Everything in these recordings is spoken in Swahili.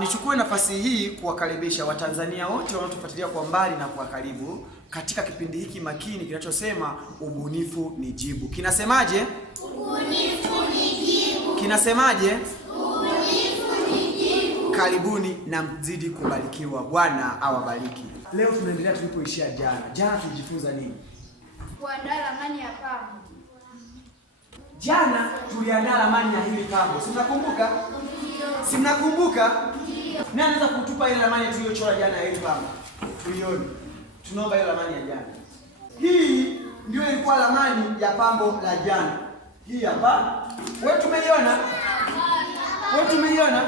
Nichukue nafasi hii kuwakaribisha Watanzania wote wanaotufuatilia kwa mbali na kwa karibu katika kipindi hiki makini kinachosema ubunifu ni jibu. Kinasemaje? Ubunifu ni jibu. Kinasemaje? Ubunifu ni jibu. Karibuni na mzidi kubarikiwa. Bwana awabariki. Leo tunaendelea tulipoishia jana. Jana tulijifunza nini? Kuandaa ramani ya pambo. Jana tuliandaa ramani ya hili pambo. Si mnakumbuka? Si mnakumbuka? Nani anaweza kutupa ile ramani tuliyochora jana ya hili pambo? Tuione. Tunaomba ile ramani ya jana. Hii ndio ilikuwa ramani ya pambo la jana. Hii hapa. Wewe tumeiona? Wewe tumeiona?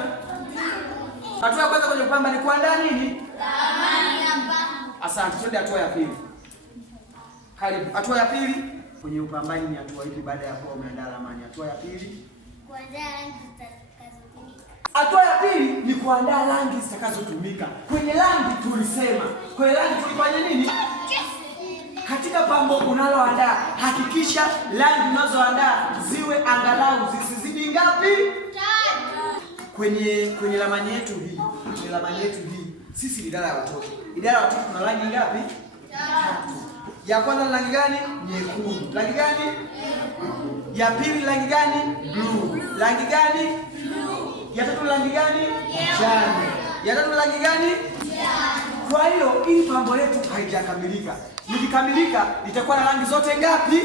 Hatua ya kwanza kwenye pamba ni kuandaa nini? Ramani ya pambo. Asante. Twende hatua ya pili. Karibu. Hatua ya pili kwenye upambaji ni hatua ipi baada ya kuwa umeandaa ramani? Hatua ya pili, Kuandaa rangi zitakazotumika. hatua ya pili ni kuandaa rangi zitakazotumika. Kwenye rangi tulisema, kwenye rangi tulifanya nini? Katika pambo unaloandaa, hakikisha rangi unazoandaa ziwe angalau zisizidi ngapi? 3. Kwenye ramani yetu hii, sisi ni idara ya watoto. Idara ya watoto tuna rangi ngapi? 3. Ya kwanza ni rangi gani? Nyekundu. Rangi gani? Nyekundu. Ya pili rangi gani? Blue. Rangi gani? Blue. Ya tatu rangi gani? Njano. Ya tatu rangi gani? Njano. Kwa hiyo hii pambo letu haijakamilika. Likikamilika litakuwa na rangi zote ngapi? 3.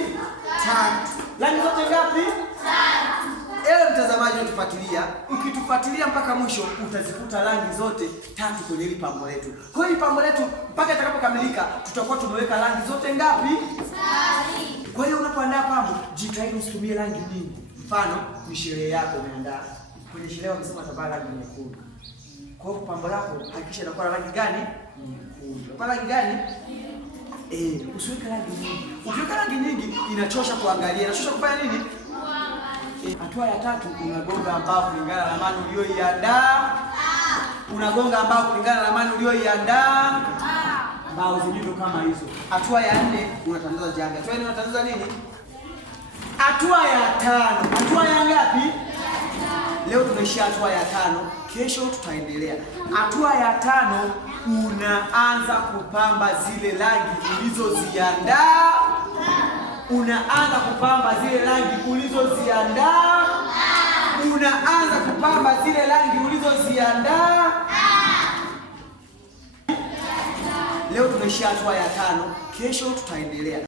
Rangi zote ngapi? 3. Ewe mtazamaji unatufuatilia, ukitufuatilia mpaka mwisho utazikuta rangi zote 3 kwenye hili pambo letu. Kwa hiyo pambo letu mpaka itakapokamilika tutakuwa tumeweka rangi zote ngapi? 3. Kwa hiyo unapoandaa pambo jitahidi usitumie rangi nyingi. Mfano, ni sherehe yako umeandaa. Kwenye sherehe wamesema tabaa rangi nyekundu. Kwa hiyo pambo lako hakikisha inakuwa rangi gani? Nyekundu. Kwa rangi gani? Usiweke rangi nyingi. Ukiweka rangi nyingi inachosha kuangalia. Inachosha kufanya nini? Hatua ya tatu unagonga ambao kulingana na ramani uliyoiandaa. Unagonga ambao kulingana na ramani uliyoiandaa. Mbao zilivyo kama hizo. Hatua ya 4 unatandaza janga. Hatua ya 4 unatandaza nini? Hatua ya 5. Hatua ya ngapi? Leo tumeishia hatua ya 5. Kesho tutaendelea. Hatua ya 5 unaanza kupamba zile rangi ulizoziandaa. Unaanza kupamba zile rangi ulizoziandaa. Unaanza kupamba zile rangi ulizoziandaa. Leo tumeishia hatua ya 5. Kesho tutaendelea.